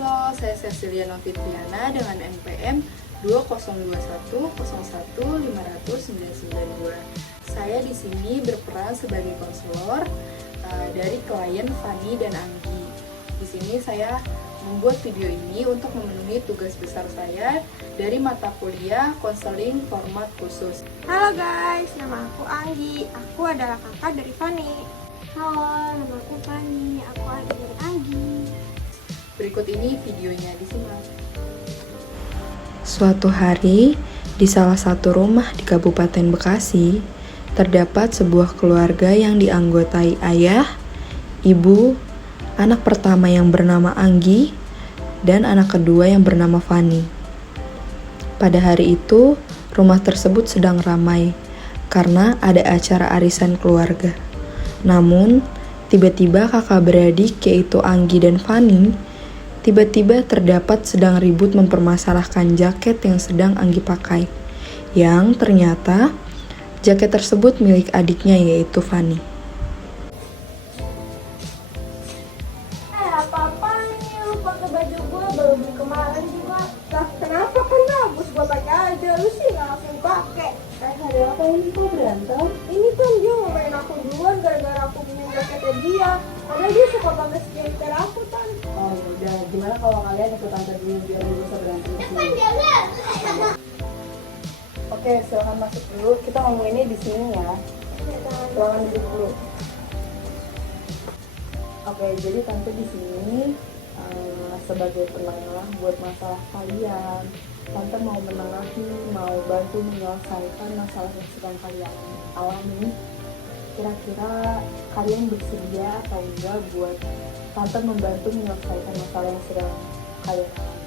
Halo, saya Cecilia Novitriana dengan NPM 2021015992. Saya di sini berperan sebagai konselor dari klien Fani dan Anggi. Di sini saya membuat video ini untuk memenuhi tugas besar saya dari mata kuliah konseling format khusus. Halo guys, nama aku Anggi. Aku adalah kakak dari Fani. Halo, nama aku Fani. Aku adik dari Anggi. Berikut ini videonya, disimak. Suatu hari, di salah satu rumah di Kabupaten Bekasi, terdapat sebuah keluarga yang dianggotai ayah, ibu, anak pertama yang bernama Anggi, dan anak kedua yang bernama Fani. Pada hari itu, rumah tersebut sedang ramai karena ada acara arisan keluarga. Namun, tiba-tiba kakak beradik yaitu Anggi dan Fani tiba-tiba terdapat sedang ribut mempermasalahkan jaket yang sedang Anggi pakai, yang ternyata jaket tersebut milik adiknya yaitu Fani. Apa-apaan nih lu pakai baju gue baru beli kemarin juga. Lah kenapa kan bagus gue pakai aja, lu sih nggak langsung pakai. Ada apa ini, kok berantem? Ini kan dia ngomelin aku duluan gara-gara aku punya jaketnya dia. Padahal dia suka pakai skincare aku kan. Oh udah, gimana kalau kalian ikut tante dulu biar nggak usah berantem di sini. Oke, silakan masuk dulu. Kita ngomonginnya di sini ya. Silakan duduk dulu. Oke, jadi tante di sini sebagai penengah buat masalah kalian. Tante mau menengahi, mau bantu menyelesaikan masalah yang sedang kalian alami. Kira-kira kalian bersedia atau enggak buat tante membantu menyelesaikan masalah yang sedang kalian alami?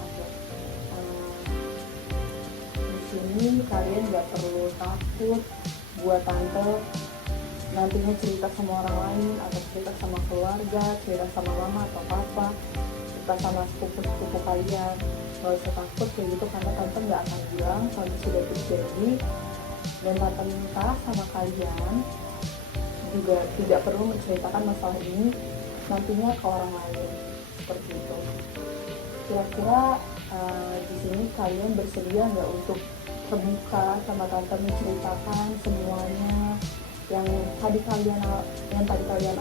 Oke. Di sini kalian nggak perlu takut buat tante nantinya cerita sama orang lain atau cerita sama keluarga, cerita sama mama atau papa, cerita sama sepupu-sepupu kalian. Gak usah takut kayak gitu karena tante nggak akan bilang kalau sudah terjadi, dan tante minta sama kalian juga tidak perlu menceritakan masalah ini nantinya ke orang lain seperti itu. Kira-kira di sini kalian bersedia nggak untuk terbuka sama tante menceritakan semuanya yang tadi kalian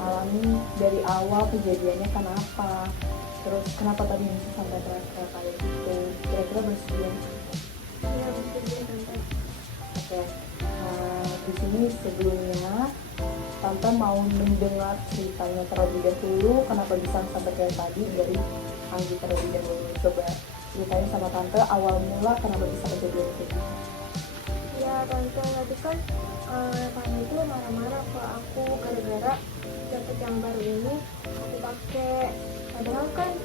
alami dari awal kejadiannya kenapa, terus kenapa tadi bisa sampai teriak-teriak kayak gitu? Kira-kira bersedia? Iya, bersedia tante. Oke. Di sini sebelumnya tante mau mendengar ceritanya terlebih dahulu kenapa bisa sampai kayak tadi dari Anggi terlebih dahulu. Coba ceritain sama tante awal mula kenapa bisa kejadian kayak gitu. Ya tante, tadi kan Fani itu marah-marah ke aku gara-gara jaket yang baru ini aku pakai. Padahal kan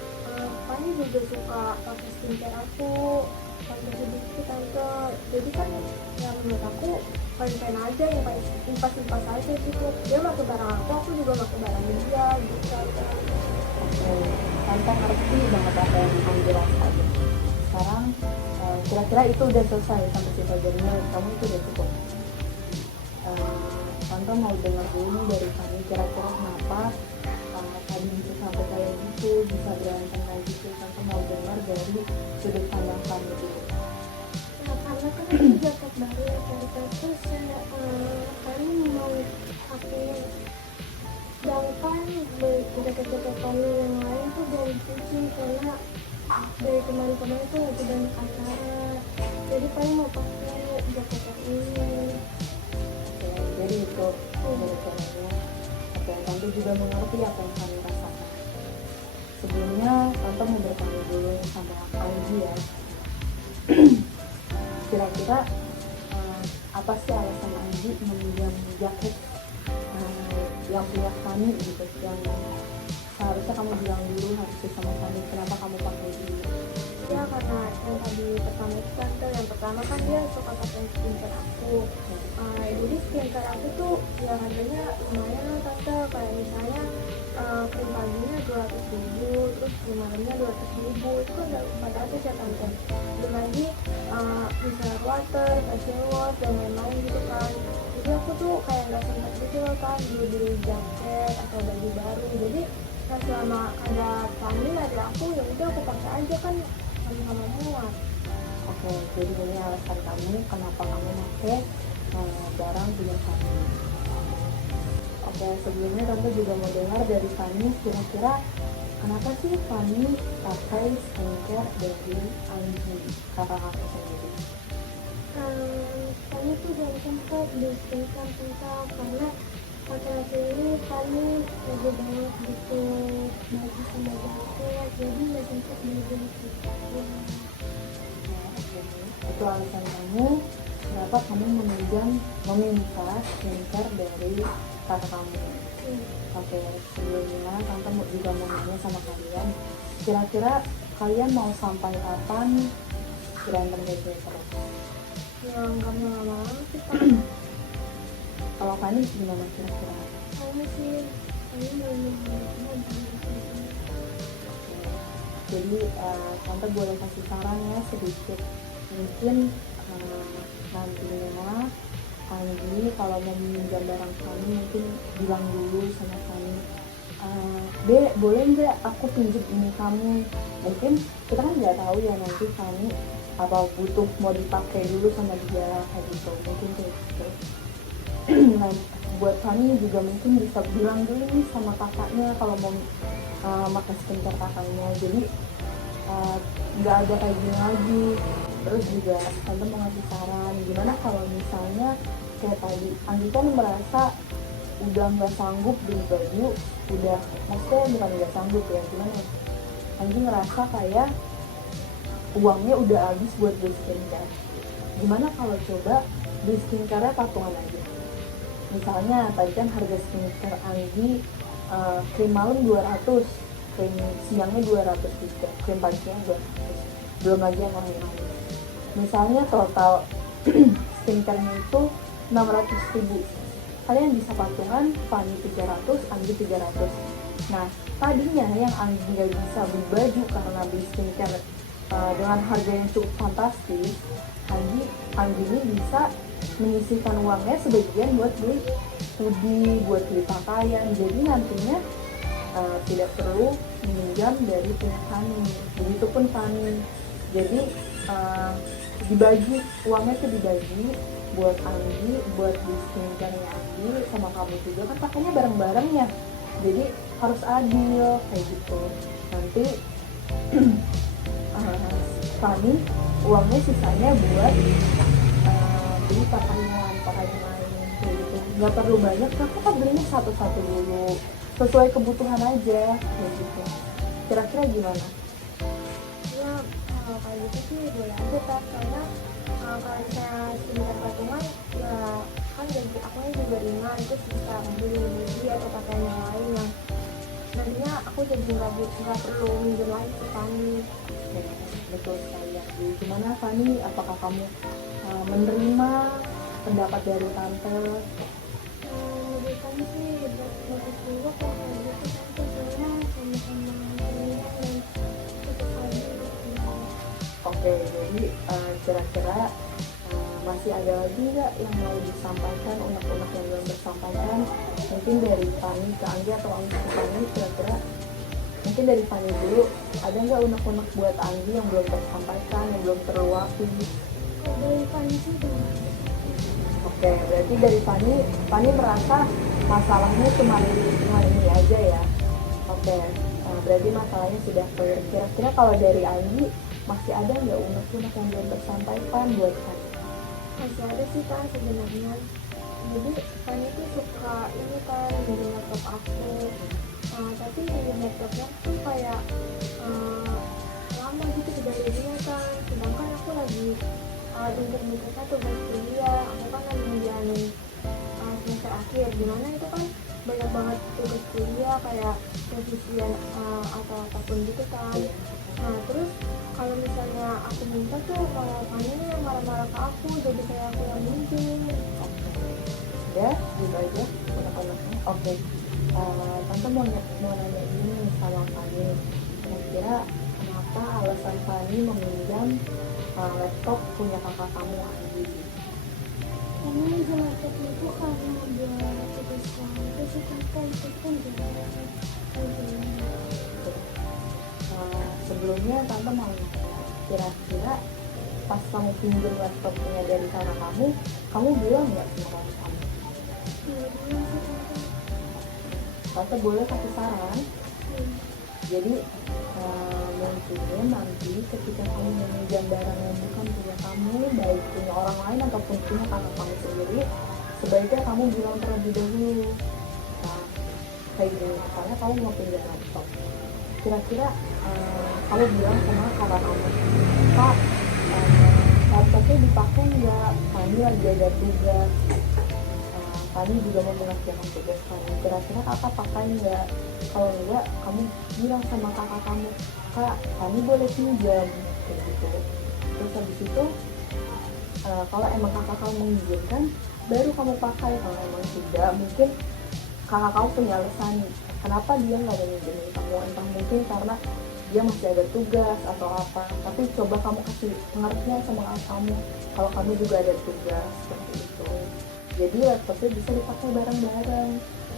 Fani juga suka pakai skincare aku, tante sedikit tante. Jadi kan ya menurut aku fine-fine aja, yang impas-impas aja gitu. Dia pakai barang aku juga pakai barang dia gitu tante. Oke, tante ngerti banget apa yang Anggi rasain. Sekarang kira-kira itu udah selesai sampai situ aja, menurut kamu itu udah cukup? Tante mau dengar dulu nih dari Fani, kira-kira kenapa tadi bisa sampai kayak gitu, bisa berantem kayak gitu. Tante mau dengar dari sudut pandang Fani dulu. Nah, karena kan itu jaket baru ya tante, terus Fani mau pakai, sedangkan jaket-jaket Fani yang lain tuh udah dicuci karena dari kemarin-kemarin tuh lagi banyak acara. Jadi Fani mau pakai jaket yang ini. Oke, jadi itu caranya. Oke, tante juga mengerti apa yang Fani rasakan. Sebelumnya tante mau bertanya dulu sama Anggi ya. Kira-kira apa sih alasan Anggi meminjam jaket yang punya Fani gitu, yang seharusnya kamu bilang dulu harusnya sama Fani kenapa kamu pakai ini? Ya karena yang tadi pertama itu tante, yang pertama kan dia suka pakai skincare aku. Jadi skincare aku tuh ya harganya lumayan lah tante, kayak misalnya krim paginya 200.000, terus krim malamnya 200.000, itu kan udah 400 ya tante. Belum lagi micellar water, facial wash dan lain-lain gitu kan. Jadi aku tuh kayak nggak sempat gitu loh kan beli jaket atau baju baru. Jadi Nah selama ada Fani dari aku ya udah aku pakai aja kan sama-sama muat. Oke, jadi ini alasan kamu kenapa kamu pakai barang punya Fanny. Oke, sebelumnya tante juga mau dengar dari Fanny, kira-kira kenapa sih Fanny pakai skincare dari Anggi, kakak aku sendiri? Fani tuh dari sempat di skincare tentang karena laki-laki ini Fani lagi banget gitu baju sama jaket, jadi nggak sempat beli gitu. Itu alasan kamu kenapa kamu meminta skincare dari kakak kamu. Oke, sebelumnya tante juga mau nanya sama kalian, kira-kira kalian mau sampai kapan berantem kayak gitu terus? Ya nggak lama-lama sih Pak. Kalau Fanny gimana kira-kira? Saya sih ini mau Jadi tante boleh kasih saran ya sedikit, mungkin nantinya Anggi kalau mau meminjam barang Fanny mungkin bilang dulu sama Fanny, Dek boleh nggak aku pinjam ini kamu, mungkin kita kan nggak tahu ya nanti Fanny apa butuh mau dipakai dulu sama dia kayak gitu, mungkin kayak gitu. Nah, buat Fanny juga mungkin bisa bilang dulu nih sama kakaknya kalau mau pakai skincare kakaknya, jadi nggak ada kayak gini lagi. Terus juga tante mau ngasih saran, gimana kalau misalnya kayak tadi Anggi kan merasa udah nggak sanggup beli baju, udah maksudnya bukan nggak sanggup ya, gimana Anggi ngerasa kayak uangnya udah habis buat beli skincare. Gimana kalau coba beli skincare patungan aja? Misalnya tadi kan harga skincare Anggi krim malam 200, krim siangnya 200 juga, krim paginya 200, belum lagi yang lain-lain. Misalnya total skincare-nya itu 600.000, kalian bisa patungan, Fanny 300, Anggi 300. Nah tadinya yang Anggi nggak bisa beli baju karena beli skincare dengan harga yang cukup fantastis, Anggi ini bisa menyisihkan uangnya sebagian buat beli hoodie, buat beli pakaian. Jadi nantinya tidak perlu meminjam dari punya Fanny. Begitupun Fanny. Jadi dibagi, uangnya tuh dibagi buat Anggi, buat beli skincare-nya Anggi, sama kamu juga kan pakainya bareng-bareng ya. Jadi harus adil kayak gitu. Nanti Fanny uangnya sisanya buat beli pakaian lain kayak gitu. Nggak perlu banyak, kakak belinya satu-satu dulu sesuai kebutuhan aja kayak gitu. Kira-kira gimana? ya kalau kayak gitu sih boleh aja tak, soalnya kalau saya skincare patungan ya kan gaji aku juga ringan, terus bisa beli atau pakaian yang lain yang nantinya aku jadi nggak perlu minjem lagi ke Fanny. Betul sekali ya. Gimana Fanny, apakah kamu menerima pendapat dari tante? Menurut kami sih bagus juga kalau kayak gitu tante, soalnya sama-sama ringan dan cukup adil. Oke, jadi kira-kira masih ada lagi nggak yang mau disampaikan, unek-unek yang belum tersampaikan? Mungkin dari Fanny ke Anggi atau Anggi ke Fanny, kira-kira mungkin dari Fanny dulu, ada nggak unek-unek buat Anggi yang belum tersampaikan, yang belum terluapin? Kalau dari Fanny sih udah Oke, berarti dari Fanny merasa masalahnya cuma ini aja ya. Oke, berarti masalahnya sudah clear. Kira-kira kalau dari Anggi masih ada nggak unek-unek yang belum tersampaikan buat Fanny? masih ada sih kan sebenarnya. Jadi Fanny tuh suka ini kan dari laptop aku, tapi dari laptopnya tuh kayak lama gitu dibalikinnya kan, sedangkan aku lagi inter-internya tugas kuliah, aku kan lagi menjalani semester akhir, dimana itu kan banyak banget tugas kuliah kayak revisian atau apapun gitu kan. Nah terus kalau misalnya aku minta tuh kalau Fanny yang marah-marah ke aku, jadi kayak aku yang minjem. Ya, gitu aja unek-uneknya. Oke, tante mau nanya ini sama Fanny, kira-kira kenapa alasan Fanny meminjam laptop punya kakak kamu Anggi? Ini laptop itu karena buat tugas kampus sih kakak, itu kan jarang. Sebelumnya tante mau nanya, kira-kira pas kamu pinjam laptopnya dari kakak kamu bilang nggak sama kakak kamu? Tante boleh kasih saran. Jadi mungkin nanti ketika kamu meminjam barang yang bukan punya kamu, baik punya orang lain ataupun punya kakak kamu sendiri, sebaiknya kamu bilang terlebih dahulu. Nah, kayak gini, misalnya kamu mau pinjam laptop, kira-kira kamu bilang sama kakak kamu, Kak, laptopnya dipakai nggak? Kami lagi ada tugas, kami juga mau mengerjakan tugas kamu, kira-kira kakak pakai nggak? Kalau enggak, kamu bilang sama kakak kamu, Kak, kami boleh pinjam, kayak gitu. Terus habis itu, kalau emang kakak kamu mengizinkan, baru kamu pakai. Kalau emang tidak, mungkin kakak kamu punya alasan kenapa dia nggak ada minjemin kamu, entah mungkin karena dia masih ada tugas atau apa. Tapi coba kamu kasih pengertian sama kakak kamu kalau kamu juga ada tugas, seperti itu. Jadi laptopnya bisa dipakai bareng-bareng,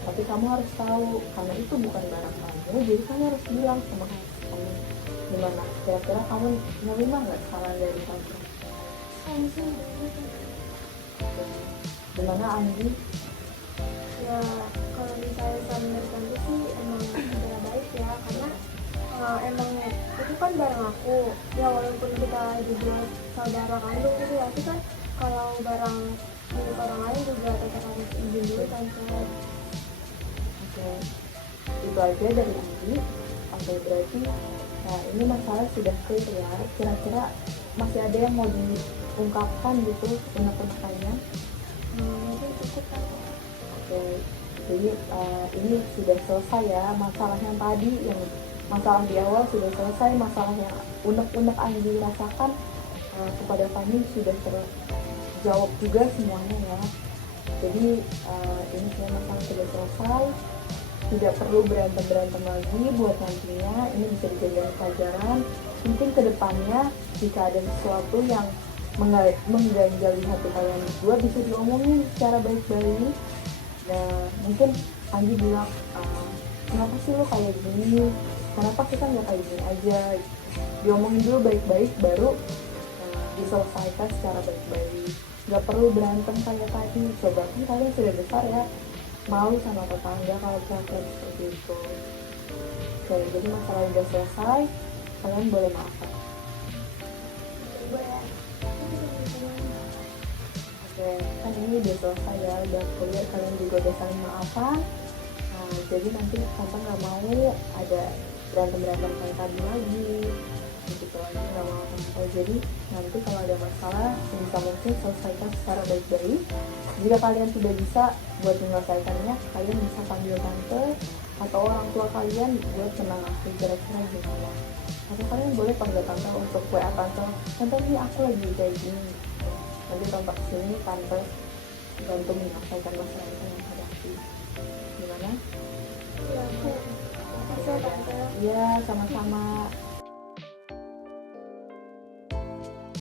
tapi kamu harus tahu karena itu bukan barang kamu, jadi kamu harus bilang sama kakak kamu. Gimana? Kira-kira kamu nerima nggak saran dari kamu? Gimana Andi? Ya kalau misalnya saran dari tante sih emang udah baik ya, karena emang itu kan barang aku ya, walaupun kita juga saudara kandung gitu ya, tapi kan kalau barang milik orang lain juga tetap harus izin dulu tante. Oke, itu aja dari Andi. Oke, berarti ini masalah sudah clear ya. Kira-kira masih ada yang mau diungkapkan gitu unek-unekannya? Mungkin cukup kan. Oke, jadi ini sudah selesai ya masalah yang tadi, yang masalah di awal sudah selesai, masalah yang unek-unek Andi rasakan kepada kami sudah terjawab juga semuanya ya. Jadi ini semua masalah sudah selesai, tidak perlu berantem lagi buat nantinya. Ini bisa dijadikan pelajaran. Mungkin kedepannya jika ada sesuatu yang mengganjal di hati kalian berdua, bisa diomongin secara baik-baik. Nah, mungkin Andi bilang, kenapa sih lo kayak gini? Kenapa kita nggak kayak gini aja? Diomongin dulu baik-baik, baru diselesaikan secara baik-baik. Nggak perlu berantem kayak tadi. Coba kan kalian sudah besar ya, malu sama tetangga kalau berantem seperti itu. Oke, jadi masalah udah selesai, kalian boleh maafkan. Oke, kan ini udah selesai ya, udah clear, kalian juga udah saling maafkan. Jadi nanti tante nggak mau ada berantem kayak tadi lagi, gitu lagi, nggak mau apa-apa. Jadi nanti kalau ada masalah sebisa mungkin selesaikan secara baik-baik. Jika kalian tidak bisa buat menyelesaikannya, kalian bisa panggil tante atau orang tua kalian buat menangani kira-kira gimana. Atau kalian boleh panggil tante untuk WA tante ini aku lagi kayak gini. Nanti tante kesini, tante bantu menyelesaikan masalah itu yang hadapi. Gimana? Ya, makasih ya tante. Iya, sama-sama.